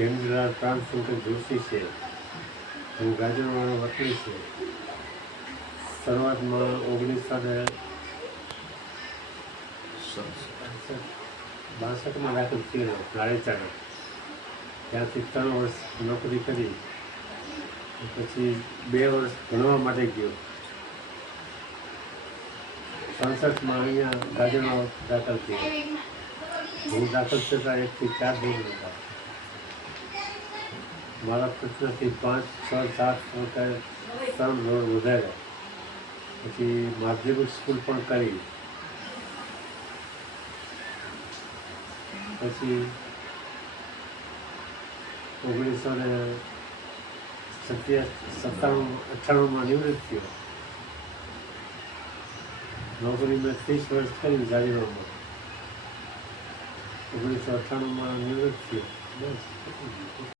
જેન્દ્રલાલ પ્રાણશંકર જોશી છે. હું ગાજરવાળો વતની છે. શરૂઆતમાં 1962માં દાખલ થયેલો રાળેચાળા. ત્યાંથી 3 વર્ષ નોકરી કરી, પછી 2 વર્ષ ભણવા માટે ગયો. 67માં અહીંયા ગાજરમાં દાખલ થયો. હું દાખલ થતાં 1 થી 4 ધોરણ હતા. મારા પ્રશ્નથી 5, 6, 7 3 ધોરણ વધાર્યા. પછી માધ્યમિક સ્કૂલ પણ કરી. પછી 1997-98માં નિવૃત્ત થયો. નોકરી મેં 30 વર્ષ કરી ગાડીમાં. 1998માં નિવૃત્ત થયો. બસ.